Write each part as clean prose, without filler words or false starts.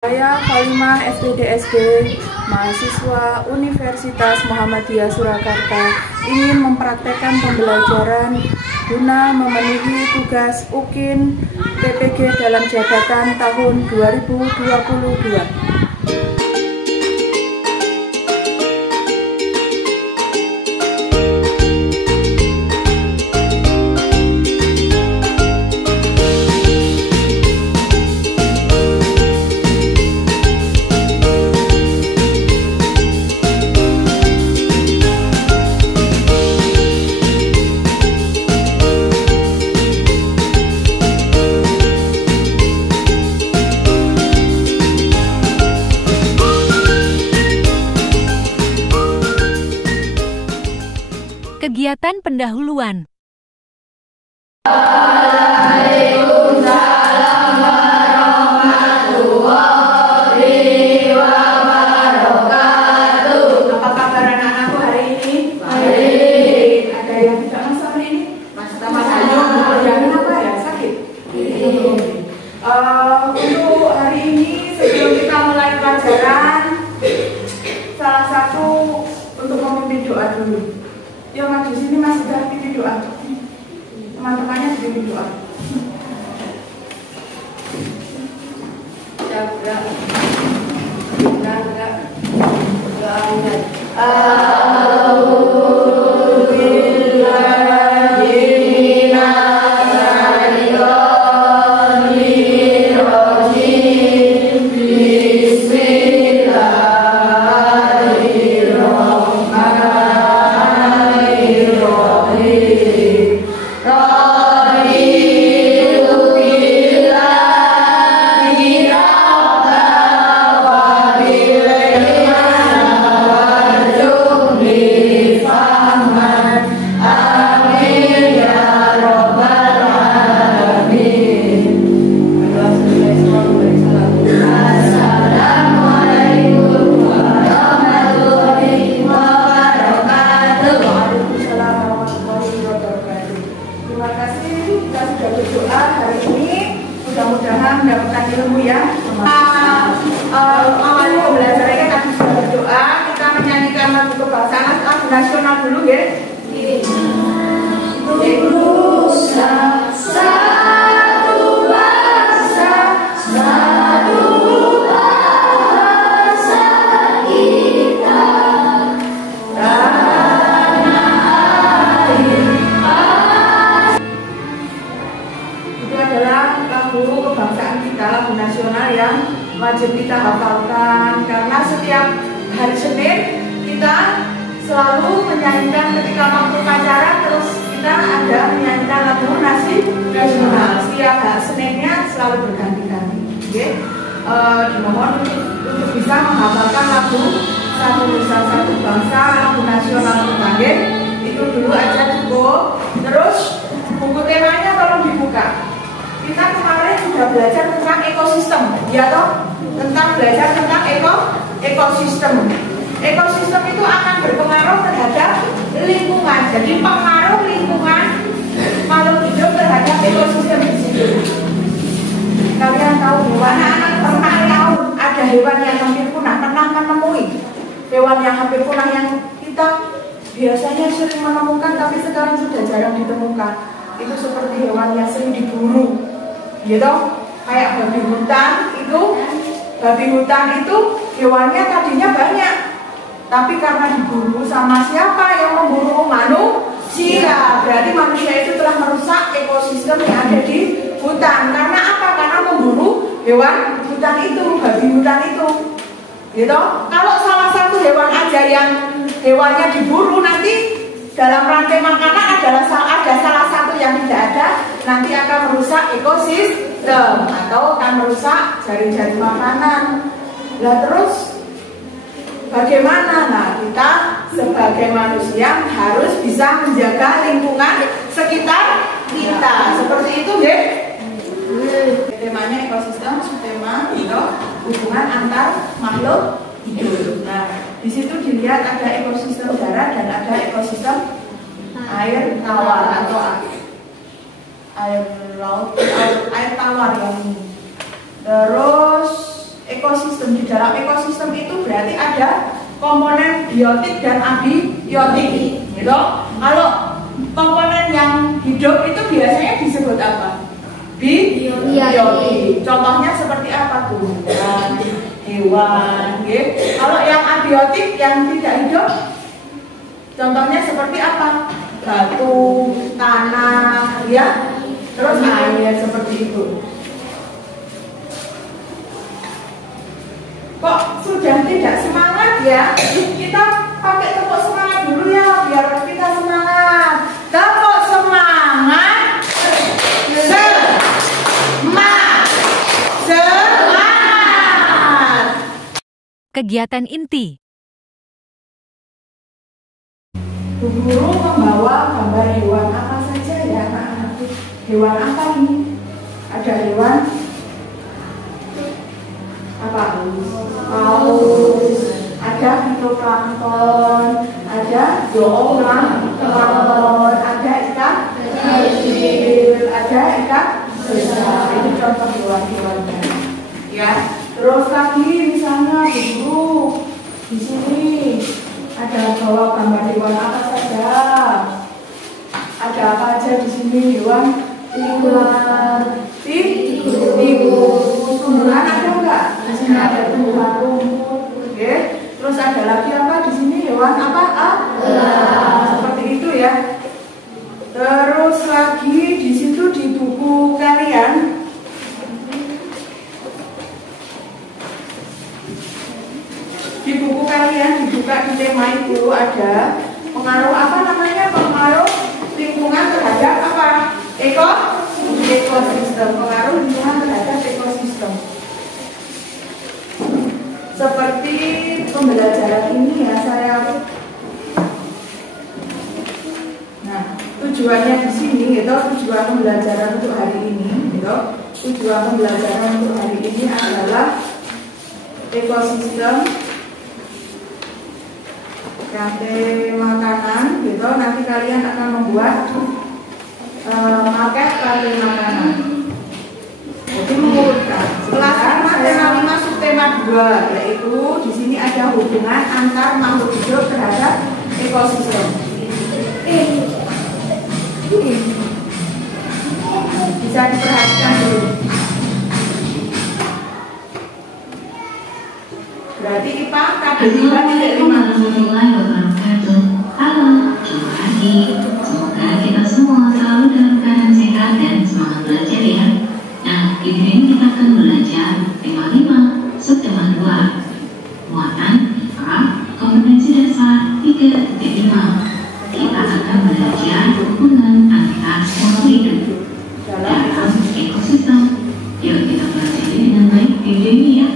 Saya Kalimah SPDSD, mahasiswa Universitas Muhammadiyah Surakarta, ingin mempraktekkan pembelajaran guna memenuhi tugas UKIN PPG dalam jabatan tahun 2022. Kegiatan pendahuluan. Waalaikumsalam warahmatullahi wabarakatuh. Apa kabar anak-anakku hari ini? Baik. Ada yang tidak masuk hari ini? Mas Ayo, jangan apa ya, sakit? Untuk hari ini sebelum kita mulai pelajaran, salah satu untuk memimpin doa dulu. Yuk maju sini Mas, sudah pimpin doa. Teman-temannya pimpin doa. Mudah-mudahan mendapatkan ilmu ya. Awal pembelajarannya tadi sudah berdoa, kita menyanyikan lagu kebangsaan nasional dulu ya. Indonesia satu bangsa, satu bahasa kita, tanah air. Itu adalah lagu kebangsaan kita, lagu nasional yang wajib kita hafalkan karena setiap hari Senin kita selalu menyanyikan ketika waktu upacara, terus kita ada menyanyikan lagu nasional. Setiap hari Seninnya selalu berganti-ganti. Okay? Dimohon untuk bisa menghafalkan lagu Satu Nusa Satu Bangsa, lagu nasional terbaik. Itu dulu aja cukup. Terus buku temanya tolong dibuka. Kita kemarin sudah belajar tentang ekosistem, ya toh? Belajar tentang ekosistem. Ekosistem itu akan berpengaruh terhadap lingkungan. Jadi pengaruh lingkungan makhluk hidup terhadap ekosistem di situ. Kalian tahu anak-anak pernah tahu ada hewan yang hampir punah? Pernah menemui hewan yang hampir punah yang kita biasanya sering menemukan tapi sekarang sudah jarang ditemukan? Itu seperti hewan yang sering diburu, gitu. Kayak babi hutan itu. Babi hutan itu hewannya tadinya banyak, tapi karena diburu sama siapa yang memburu? Manusia. Berarti manusia itu telah merusak ekosistem yang ada di hutan. Karena apa? Karena memburu hewan hutan itu, babi hutan itu, gitu. Kalau salah satu hewan aja yang hewannya diburu, nanti dalam rantai makanan ada salah satu yang tidak ada, nanti akan merusak ekosistem atau akan merusak jaring-jaring makanan. Nah terus bagaimana? Nah kita sebagai manusia harus bisa menjaga lingkungan sekitar kita. Seperti itu, deh. Temanya ekosistem, tema itu hubungan antar makhluk hidup. Nah di situ dilihat ada ekosistem darat dan ada ekosistem air tawar atau air laut, air tawar yang ini. Terus ekosistem. Di dalam ekosistem itu berarti ada komponen biotik dan abiotik, gitu. Kalau komponen yang hidup itu biasanya disebut apa? Biotik. Contohnya seperti apa tuh? Hewan, gitu. Kalau yang abiotik yang tidak hidup, contohnya seperti apa? Batu, tanah, ya, terus air seperti itu. Kok sudah tidak semangat ya? Kita pakai tepuk semangat dulu ya, biar kita semangat. Tepuk semangat. Semangat. Kegiatan inti. Bu Guru membawa gambar hewan apa saja ya anak-anak? Hewan apa ini? Ada hewan apa? Paus, ada fitoplankton, ada zooplankton, ada ikan kecil, ada ikan besar. Itu contoh hewan-hewannya. Ya. Terus lagi misalnya Bu Guru di sini ada bawa gambar hewan apa saja? Ada apa aja di sini hewan? Tikus. Tumbuhan ada enggak? Di sini ada tumbuhan rumput. Oke. Terus ada lagi apa di sini hewan apa? Seperti itu ya. Terus lagi di situ di buku kalian dibuka di tema itu ada pengaruh apa namanya, pengaruh lingkungan terhadap apa, ekosistem, pengaruh lingkungan terhadap ekosistem. Seperti pembelajaran ini ya saya. Nah tujuannya di sini gitu, tujuan pembelajaran untuk hari ini gitu, tujuan pembelajaran untuk hari ini adalah ekosistem rantai makanan gitu. Nanti kalian akan membuat maket rantai makanan. Jadi mengurutkan. Setelah tema 5 subtema 2, yaitu di sini ada hubungan antar makhluk hidup terhadap ekosistem. Bisa diperhatikan dulu. Berarti IPA KD2 tidak 5. Halo, jumpa lagi. Semoga kita semua selalu dalam keadaan sehat dan semangat belajar ya. Nah, di video ini kita akan belajar tema 5, subtema 2, muatan IPA, kompetensi dasar 3.5. Kita akan belajar hubungan antar makhluk hidup dalam ekosistem. Yuk kita pelajari dengan baik video ini ya.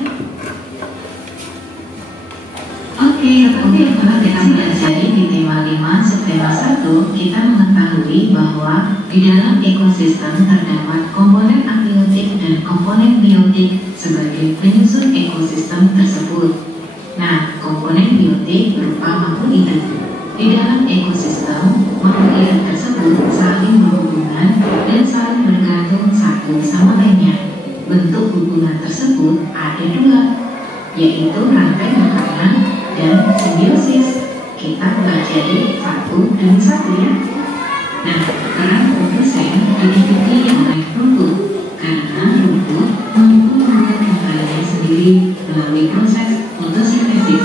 Oke, teman-teman, kita pelajari di tema 5 subtema 1, kita mengetahui bahwa di dalam ekosistem terdapat komponen abiotik dan komponen biotik sebagai penyusun ekosistem tersebut. Nah, komponen biotik berupa makhluk hidup. Di dalam ekosistem, makhluk hidup tersebut saling berhubungan dan saling bergantung satu sama lainnya. Bentuk hubungan tersebut ada dua, yaitu rantai makanan dan simbiosis. Kita pelajari satu demi satu ya. Nah, peran produsen diikuti oleh rumput, karena rumput mampu membuat makanannya sendiri melalui proses fotosintesis.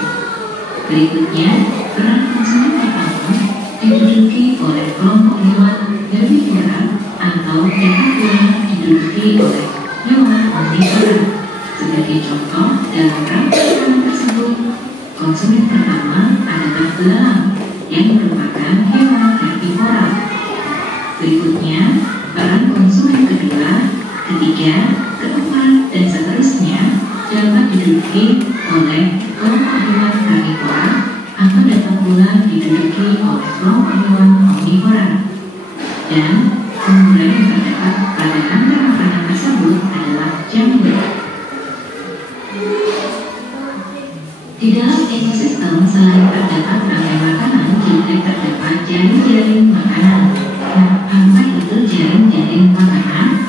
Berikutnya, peran konsumen pertama diduduki oleh kelompok hewan herbivora atau yang kedua diduduki oleh hewan omnivora. Sebagai contoh dalam rantai makanan tersebut, konsumen pertama adalah belalang yang merupakan hewan herbivora. Berikutnya, peran konsumen kedua, ketiga, keempat, dan seterusnya dapat diduduki oleh kelompok hewan karnivora atau dapat pula diduduki oleh kelompok hewan omnivora. Dan kemudian yang terdapat pada rantai makanan tersebut adalah jamur. Di dalam ekosistem selain terdapat rantai makanan juga terdapat jaring-jaring makanan. Nah, apa itu jaring-jaring makanan?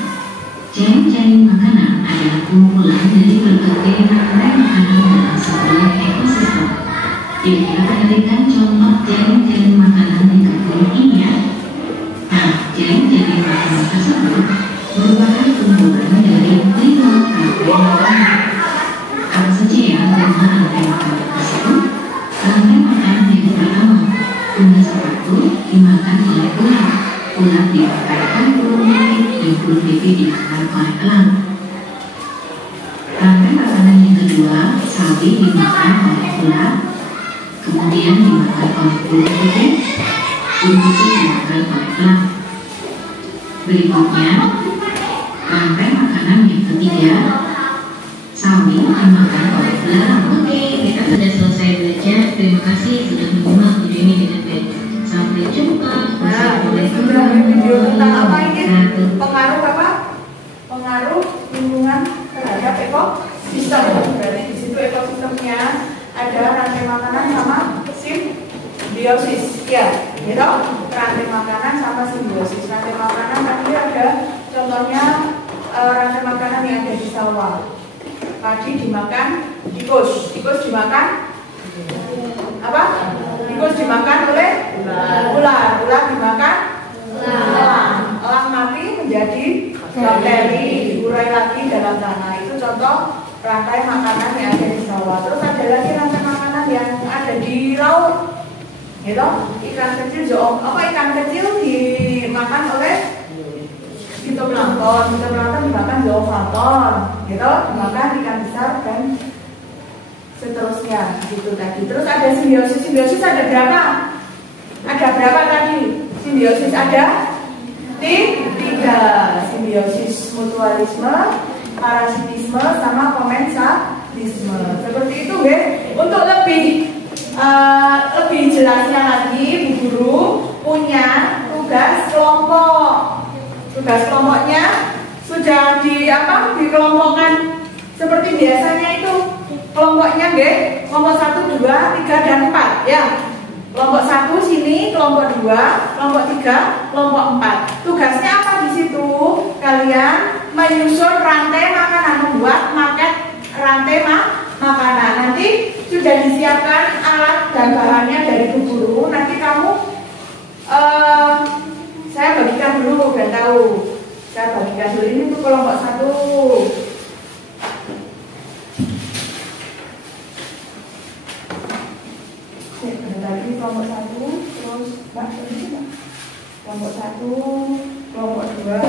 Jaring-jaring makanan adalah kumpulan dari berbagai makanan Kita perhatikan contoh jaring-jaring makanan di kartun ini ya. Nah, jaring-jaring makanan tersebut merupakan kumpulan dari 5 rantai makanan. Apa saja ya 5 rantai makanan tersebut? Rantai makanan yang pertama, bunda sepatu dimakan oleh ular, ular dimakan oleh burung pipit, dan burung pipit dimakan oleh elang. Rantai makanan yang kedua, sapi dimakan oleh ular, kemudian dimakan oleh burung pipit dimakan oleh elang. Berikutnya, rantai makanan yang ketiga, sapi dimakan oleh belalang. Oke, kita sudah selesai belajar. Terima kasih sudah menyimak video ini dengan baik. Sampai jumpa. Wassalamualaikum warahmatullahi wabarakatuh. Pengaruh apa? Pengaruh lingkungan terhadap ekosistem. Berarti di situ ekosistemnya ada rantai makanan sama simbiosis. Ya, gitu. Rantai makanan sama simbiosis. Rantai makanan tadi ada contohnya rantai makanan yang ada di sawah. Padi dimakan tikus, tikus dimakan apa? Tikus dimakan oleh ular, ular dimakan elang, elang mati menjadi bakteri, diurai lagi dalam tanah. Itu contoh rantai makanan yang ada di sawah. Terus ada lagi rantai makanan yang ada di laut, gitu. Ikan kecil, ikan kecil dimakan oleh fitoplankton, fitoplankton dimakan zooplankton, gitu, dimakan ikan besar dan seterusnya, gitu tadi. Terus ada simbiosis, simbiosis ada berapa? Ada berapa tadi? Simbiosis ada 3, simbiosis mutualisme, parasitisme, sama komensalisme. Seperti itu, ya. Untuk lebih jelasnya lagi, Bu Guru punya tugas kelompok. Tugas kelompoknya sudah dikelompokkan seperti biasanya itu. Kelompoknya kelompok 1, 2, 3, dan 4 ya. Kelompok 1 sini, kelompok 2, kelompok 3, kelompok 4. Tugasnya apa di situ? Kalian menyusun rantai makanan, membuat maket rantai makanan. Nanti sudah disiapkan alat dan bahannya dari Bu Guru. Nanti kamu saya bagikan dulu, biar tahu. Saya bagikan dulu, ini untuk kelompok 1. Tadi kelompok 1, terus kelompok 1, kelompok 2.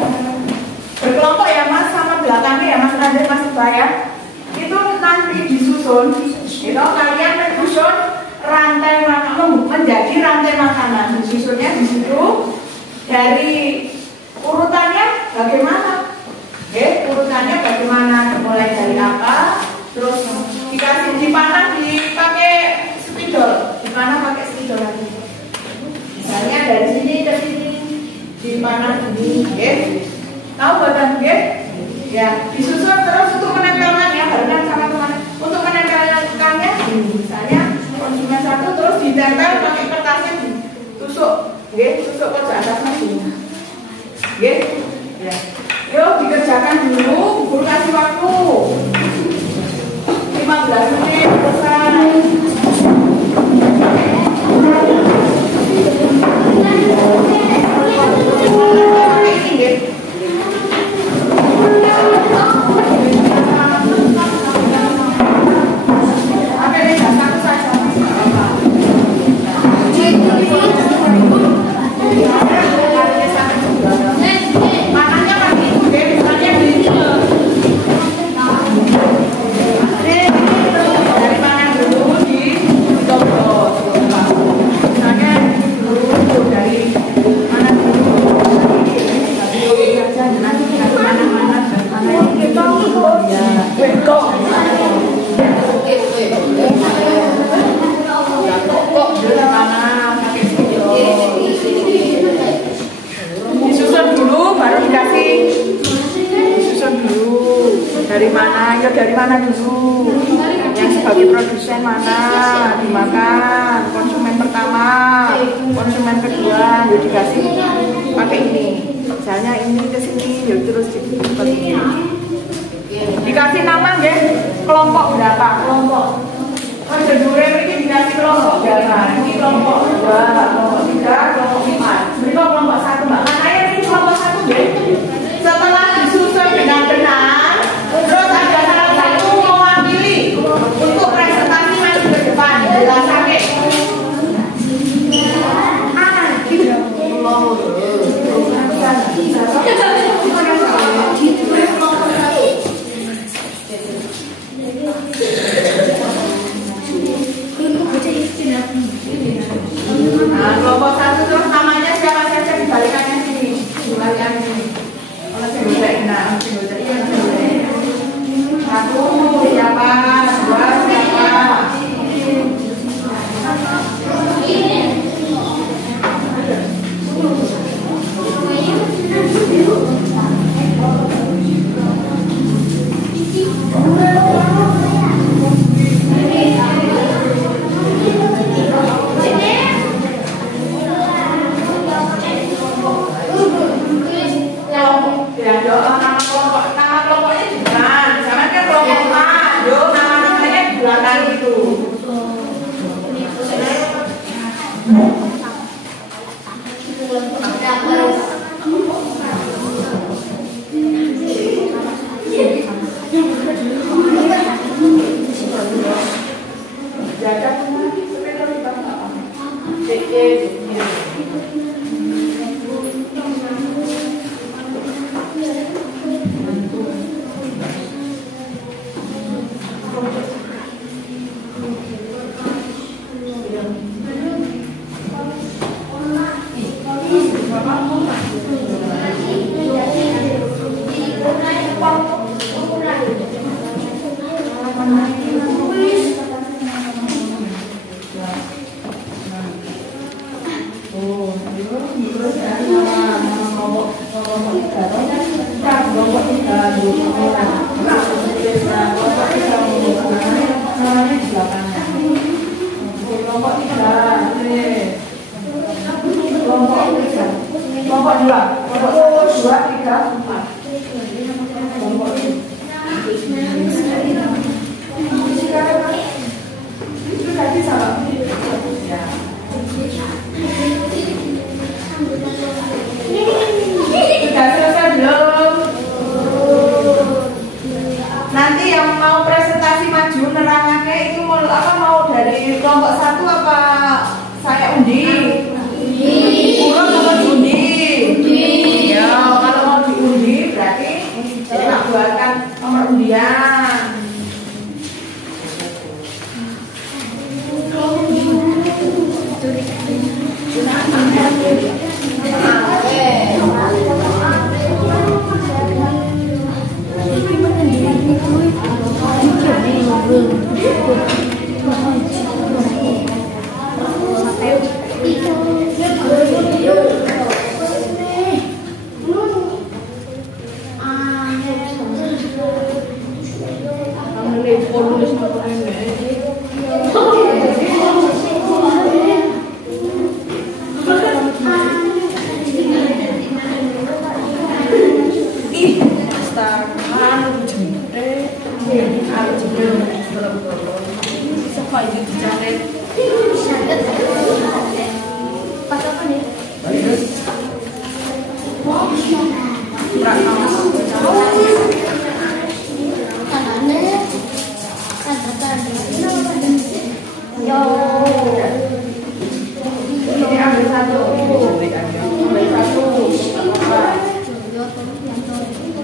Berkelompok ya Mas, sama belakangnya ya Mas Raden, Mas Ubaya. Itu nanti disusun, gitu. Kalian menyusun rantai makanan menjadi rantai makanan. Disusunnya di situ. Dari urutannya bagaimana? Urutannya bagaimana? Mulai dari apa? Terus dikasih dipanah, dipakai spidol. Dipanah pakai spidol lagi. Misalnya dari sini ke sini dipanah ini, tahu buatan ya, disusun terus untuk menempelkannya barengan sama teman. Untuk menempelkannya, misalnya konsumen 1 terus ditempel pakai kertasnya ditusuk. Tusuk pojok atasnya dulu. Ya. Yuk dikerjakan dulu, Guru kasih waktu 15 menit selesai. Dari mana? Ya dari mana dulu? Yang sebagai produsen mana? Dimakan. Konsumen pertama, konsumen kedua, ya dikasih pakai ini. Misalnya ini ke sini, ya terus seperti ini. Dikasih nama ya, kelompok berapa? Kelompok. Prosedur ini dikasih kelompok.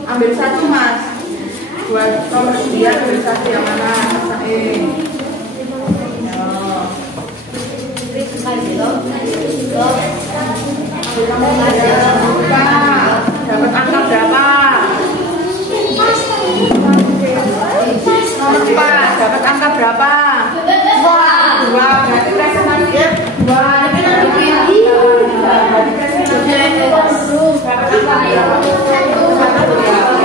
Ambil satu mas, buat nomor dia ambil satu yang mana? Dapat angka berapa? Nomor 4 dapat angka berapa? 2. Berarti presentasi 2. Ini nanti berarti presentasi dapat angka berapa?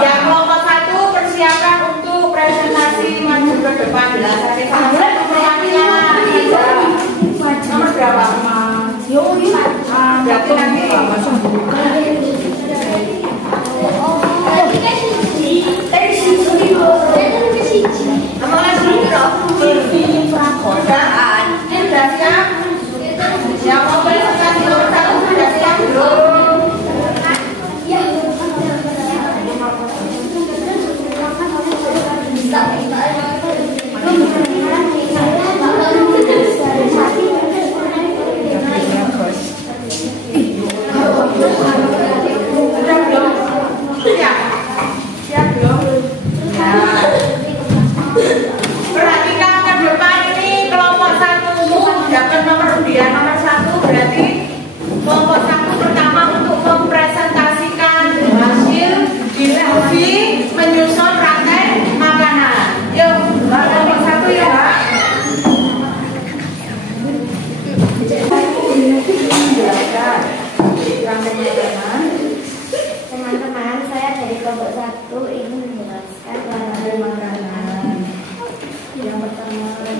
Ya kelompok 1 persiapan untuk presentasi maju ke depan jelasannya perwakilan. Nomor berapa? Berarti nanti sudah siap? Yang mau presentasi nomor 1 sudah siap belum? Siap belum? Nah, perhatikan ke depan ini kelompok 1 dapat nomor undian nomor 1, berarti kelompok 1 pertama untuk mempresentasikan hasil diskusi menyusun rantai makanan. Yuk, kelompok 1 ya Mbak. Rantai makanan. Teman-teman, saya dari kelompok 1 ingin menjelaskan rantai makanan. Yang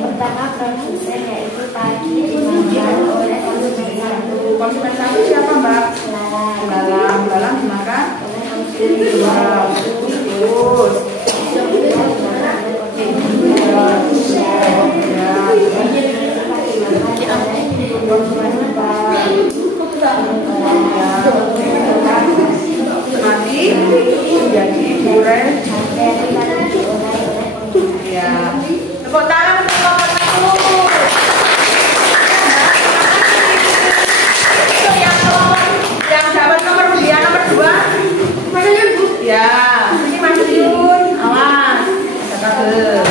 pertama produsen yaitu pagi dimakan oleh konsumen 1. Konsumen 1 siapa Mbak? Belalang dimakan oleh konsumen 2. Terus nanti menjadi goreng. Ya, tepuk tangan untuk kelompok 1. Untuk yang dapat nomor undian nomor 2, mana Bu? Ya, ini Mas Yun, awas, dapat.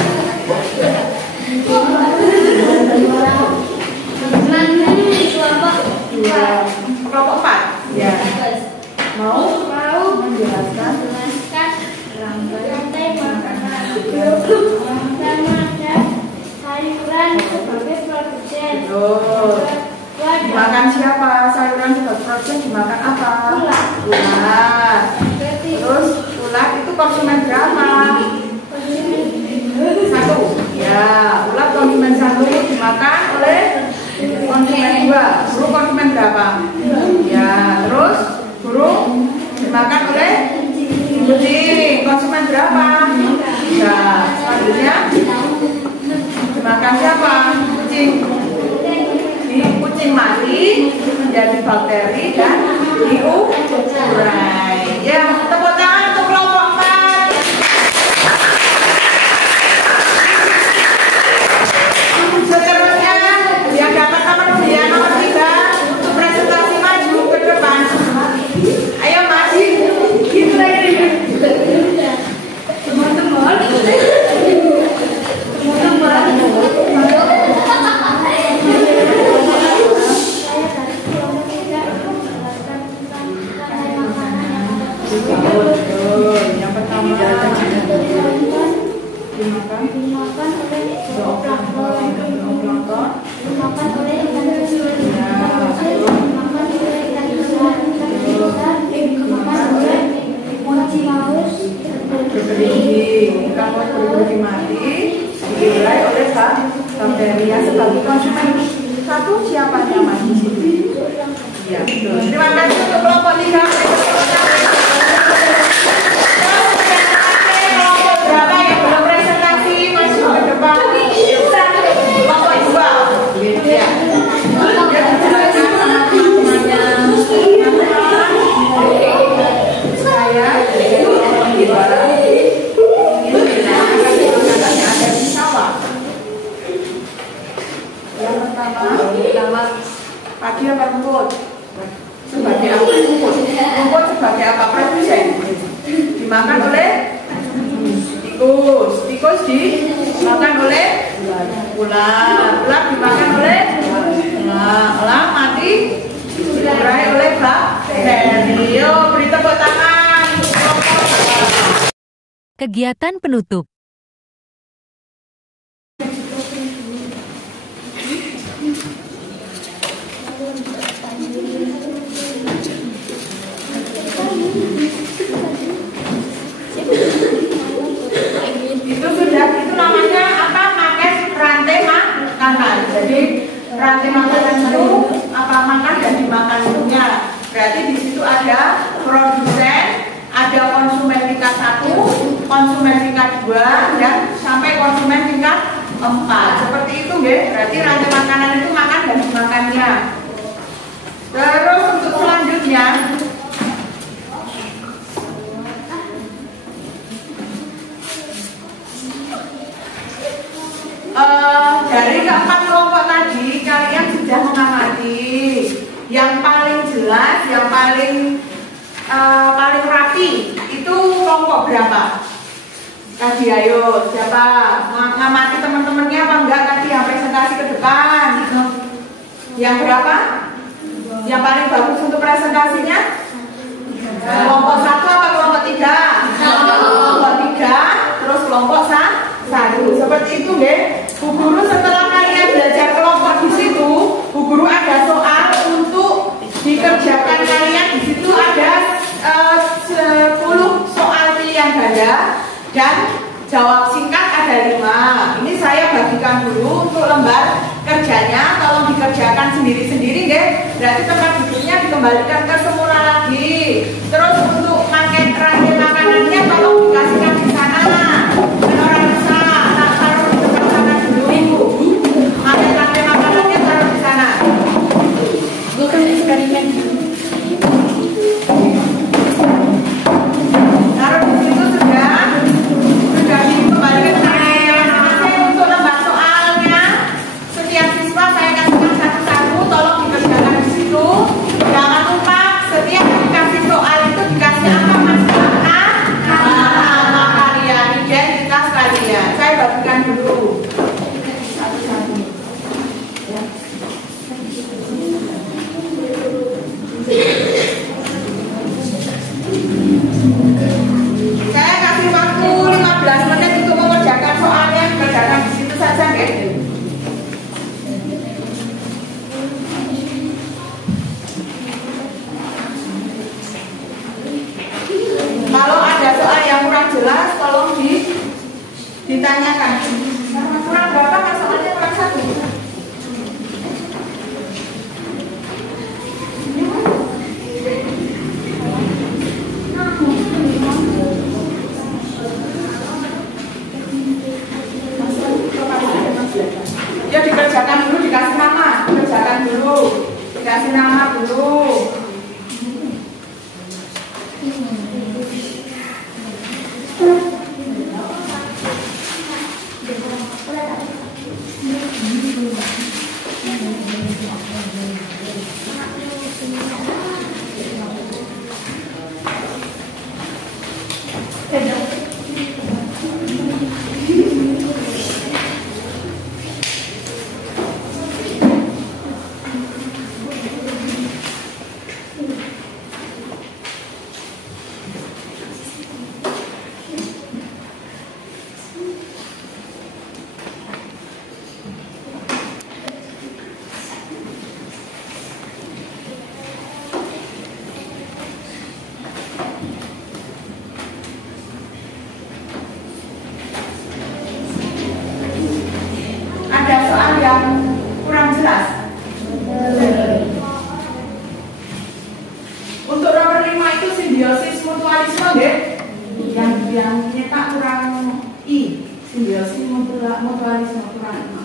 Kelompok 4. Ya. Mau menjelaskan rantai makanan. Sayuran sebagai produsen. Dimakan siapa? Sayuran sebagai produsen dimakan apa? Ulat. Terus ulat itu konsumen berapa? 1. Ya, ulat konsumen 1 dimakan oleh konsumen 2. Burung konsumen berapa? Ya, terus burung dimakan oleh kucing. Konsumen berapa? Ya, selanjutnya dimakan siapa? Kucing. Kucing mati menjadi bakteri dan diurai. Ya, tepuk tangan untuk kelompok 4. Seterusnya yang dapat nomor undian nomor 3 untuk presentasi maju ke depan. Ayo Mas. Teman-teman. Dimakan oleh zooplankton. Zooplankton. Dimakan oleh ikan kecil. Ikan kecil dimakan oleh ikan besar. Ikan besar dimakan oleh mochi paus Bergerigi. Ikan paus bergerigi mati diurai oleh bakteria sebagai konsumen. Satu siapa namanya di sini? Ya, betul. Terima kasih untuk kelompok 3. Kelompok berapa yang belum presentasi masuk ke depan? Kelompok 2. Ya. Saya yang pertama padi apa rumput? Sebagai apa rumput? Rumput sebagai apa? Produsen dimakan oleh tikus. Tikus dimakan oleh ular. Ular dimakan oleh elang mati diurai oleh bakteri. Yo, beri tepuk tangan. Kegiatan penutup. Itu namanya apa? Pakai rantai makanan. Jadi rantai makanan itu apa makan dan dimakannya. Berarti di situ ada produsen, ada konsumen tingkat 1, konsumen tingkat 2, dan sampai konsumen tingkat 4. Seperti itu, nggih. Berarti rantai makanan itu makan dan dimakannya. Terus untuk selanjutnya dari keempat kelompok tadi kalian sudah mengamati yang paling jelas, yang paling rapi itu kelompok berapa? Tadi ayo siapa mengamati teman-temannya apa enggak tadi yang presentasi ke depan? Yang berapa? Yang paling bagus untuk presentasinya? Kelompok 1 apa kelompok 3? Kelompok 3, terus kelompok 1. Seperti itu, nggih. Bu Guru setelah kalian belajar kelompok di situ, Bu Guru ada soal untuk dikerjakan kalian. Di situ ada 10 soal pilihan ganda dan jawab singkat ada 5. Ini saya bagikan dulu untuk lembar kerjanya. Tolong dikerjakan sendiri-sendiri, nggih. Berarti tempat duduknya dikembalikan ke semula lagi. Terus untuk paket rantai makanannya tolong dikasihkan di sana. Orang bisa taruh di depan sana dulu, Ibu. Paket rantai makanannya taruh di sana. Bukan eksperimen. Taruh di situ sudah dikembalikan ke masing-masing. Untuk lembar soalnya setiap siswa saya kasihkan satu-satu, tolong dikerjakan di situ. Jangan lupa setiap dikasih soal itu dikasih apa mas? Nama kalian, identitas kalian. Saya bagikan dulu satu-satu. Ya. Saya kasih waktu 15 menit untuk mengerjakan soalnya, kerjakan di situ saja, nggih. Kalau ada soal yang kurang jelas, tolong ditanyakan. Kurang berapa kan soalnya kurang 1? Ya dikerjakan dulu, dikasih nama, dikerjakan dulu, dikasih nama dulu. Ada soal yang kurang jelas? Untuk nomor 5 itu simbiosis mutualisme, deh. Yang nyetak kurang I. Simbiosis mutualisme kurang.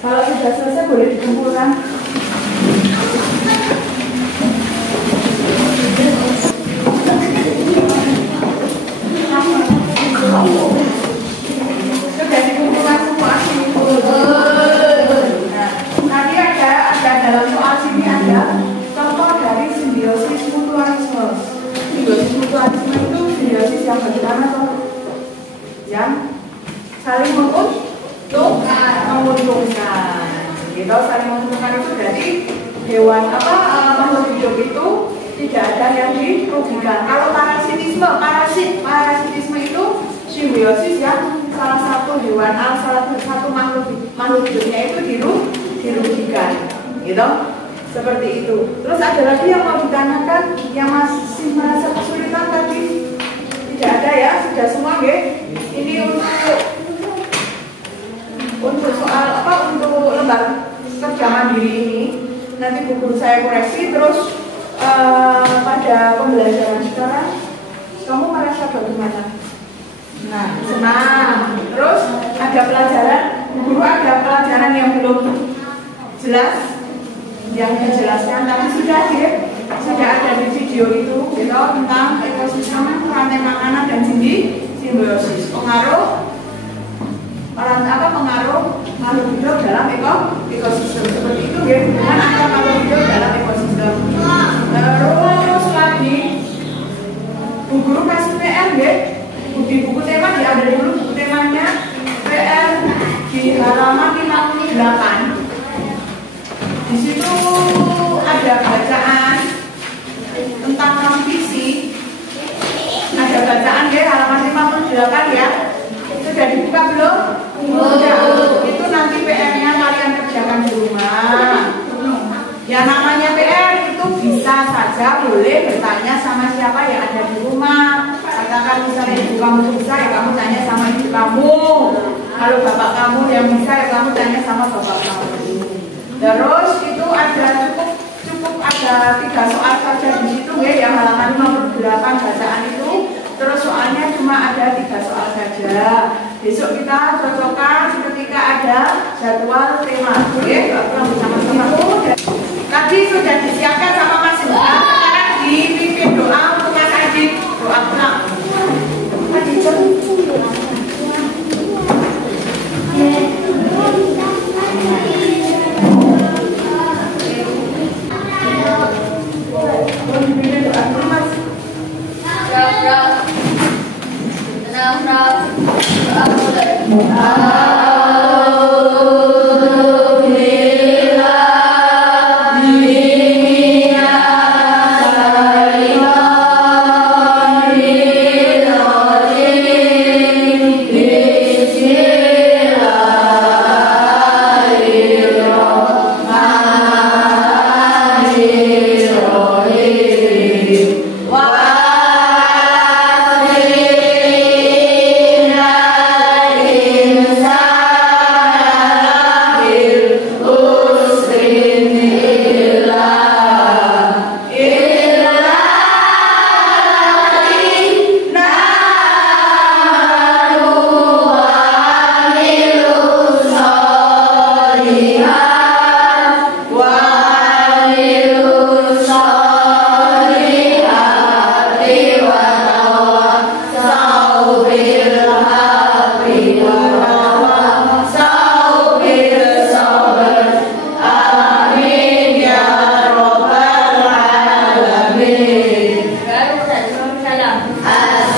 Kalau sudah selesai boleh dikumpulkan. Sudah dikumpulkan semua sini. Nah, tadi ada dalam soal sini ada contoh dari simbiosis mutualisme. Simbiosis mutualisme itu simbiosis yang bagaimana toh? Yang saling menguntungkan. Gitu, saling menguntungkan itu berarti hewan makhluk hidup itu tidak ada yang dirugikan. Kalau parasitisme itu simbiosis yang salah satu hewan salah satu makhluk hidupnya itu dirugikan. Gitu. Seperti itu. Terus ada lagi yang mau ditanyakan yang masih merasa kesulitan tadi? Tidak ada ya, sudah semua nggih. Ini untuk soal untuk lembar kerja mandiri ini nanti bu guru saya koreksi. Terus pada pembelajaran sekarang kamu merasa bagaimana? Nah, senang. Terus ada pelajaran, bu guru ada pelajaran yang belum jelas, yang dijelaskan tadi sudah ada di video itu gitu, tentang ekosistem, rantai makanan dan simbiosis, pengaruh makhluk hidup dalam ekosistem. Seperti itu ya, hubungan antar makhluk hidup dalam ekosistem. Terus lagi bu guru kasih PR ya, di buku tema ada dulu buku temanya PR di halaman 58. Di situ ada bacaan tentang transmisi. Ada bacaan ya halaman 58 ya. Sudah dibuka belum? Sudah. Itu nanti PR-nya kalian kerjakan di rumah. Yang namanya PR itu bisa saja boleh bertanya sama siapa yang ada di rumah. Katakan misalnya ibu kamu bisa ya kamu tanya sama ibu kamu. Kalau bapak kamu yang bisa ya kamu tanya sama bapak kamu. Terus itu ada cukup ada 3 soal saja di situ ya, yang halaman 58 bacaan itu. Terus soalnya cuma ada 3 soal saja. Besok kita cocokkan ketika ada jadwal tema. Oke, sama-sama. Tadi sudah Baru saya.